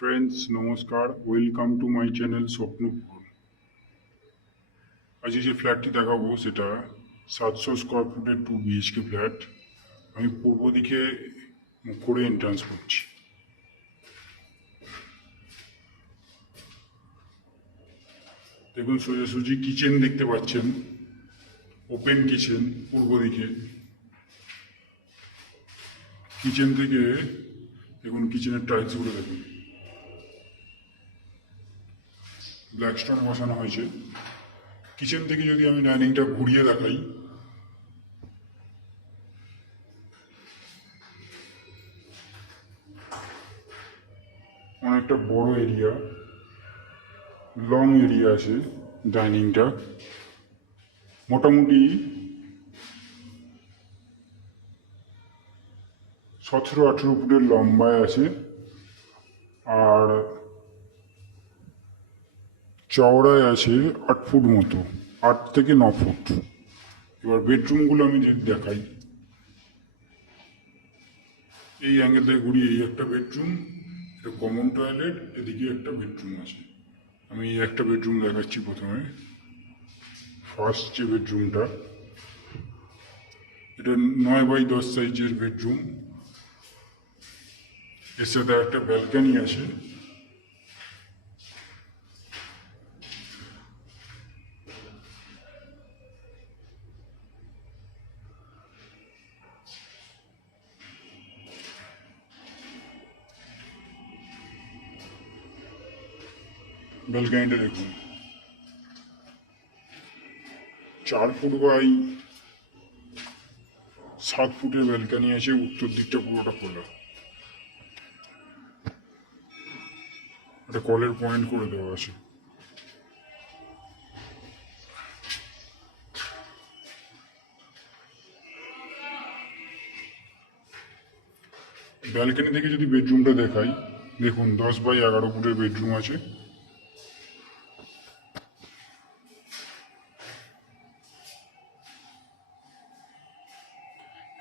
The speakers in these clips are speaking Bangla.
ফ্রেন্ডস নমস্কার, welcome to my channel Swapnapur. আজ যে ফ্ল্যাটটি দেখাবো সেটা 700 স্কোয়ার ফুটের 2 BHK ফ্ল্যাট। আমি পূর্ব দিকে মুখ করে এন্ট্রান্স করছি। দেখুন সোজাসুজি কিচেন দেখতে পাচ্ছেন, ওপেন কিচেন পূর্ব দিকে। কিচেন থেকে দেখুন কিচেনের টাইলসগুলো দেখুন, ব্ল্যাক স্টোন বসানো হয়েছে। কিচেন থেকে যদি আমি ডাইনিংটা ঘুরিয়ে দেখাই, অনেকটা বড় এরিয়া, লং এরিয়া আছে ডাইনিংটা। মোটামুটি 17-18 ফুটের লম্বায় আছে, আর চওড়ায় আছে 8 ফুট মতো, 8 থেকে 9 ফুট। এবার বেডরুমগুলো আমি যদি দেখাই, এই অ্যাঙ্গেল থেকে ঘুরিয়ে এই একটা বেডরুম, এটা কমন টয়লেট, এদিকে একটা বেডরুম আছে। আমি এই একটা বেডরুম দেখাচ্ছি প্রথমে। ফার্স্ট যে বেডরুমটা, এটা 9x10 সাইজের বেডরুম। এর সাথে একটা ব্যালকানি আছে। ব্যালকানিটা দেখুন, 4 ফুট বাই 7 ফুটের ব্যালকানি আছে। উত্তর দিকটা পুরোটা খোলা, একটা কলের পয়েন্ট করে দেওয়া আছে। ব্যালকানি থেকে যদি বেডরুমটা দেখাই, দেখুন 10x11 ফুটের বেডরুম আছে।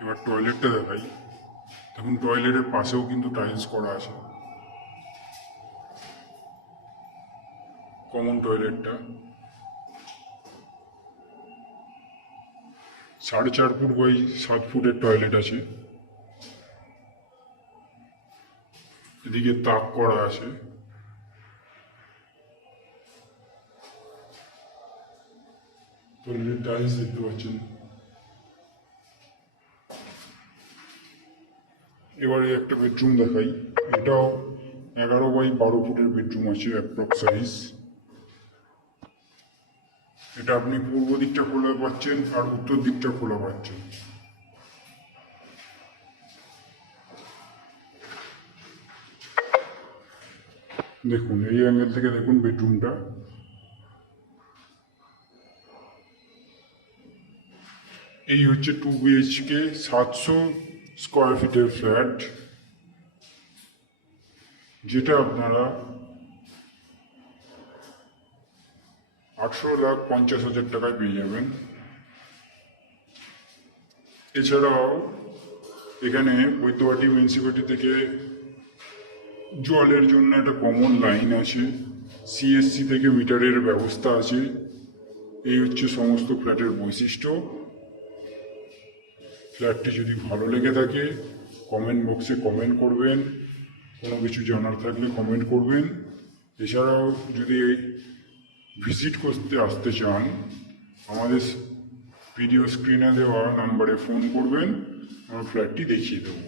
এবার টয়লেটটা দেখাই, দেখুন টয়লেটের পাশেও কিন্তু টাইলস করা আছে। কমন টয়লেটটা 4.5 ফুট বাই 7 ফুটের টয়লেট আছে। এদিকে তাক করা আছে। টয়লেটের টাইলস দেখতে পাচ্ছেন। এবারে একটা বেডরুম দেখাই, এটাও 11x12 ফুটের বেডরুম আছে অ্যাপ্রক্স সাইজ। এটা আপনি পূর্ব দিকটা খোলা পাচ্ছেন আর উত্তর দিকটা খোলা পাচ্ছেন। দেখুন এই অ্যাঙ্গেল থেকে দেখুন বেডরুমটা। এই হচ্ছে 2 BHK 700 স্কোয়ার ফিটের ফ্ল্যাট, যেটা আপনারা 18,50,000 টাকায় পেয়ে যাবেন। এছাড়াও এখানে বৈদ্যবাটি মিউনিসিপ্যালিটি থেকে জলের জন্য একটা কমন লাইন আছে, CSC থেকে মিটারের ব্যবস্থা আছে। এই হচ্ছে সমস্ত ফ্ল্যাটের বৈশিষ্ট্য। ফ্ল্যাটটি যদি ভালো লেগে থাকে কমেন্ট বক্সে কমেন্ট করবেন, কোনো কিছু জানার থাকলে কমেন্ট করবেন। এছাড়াও যদি ভিজিট করতে আসতে চান, আমাদের ভিডিও স্ক্রিনে দেওয়া নাম্বারে ফোন করবেন, আমরা ফ্ল্যাটটি দেখিয়ে দেবো।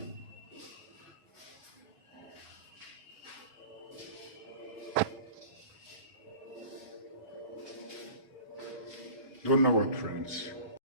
ধন্যবাদ ফ্রেন্ডস।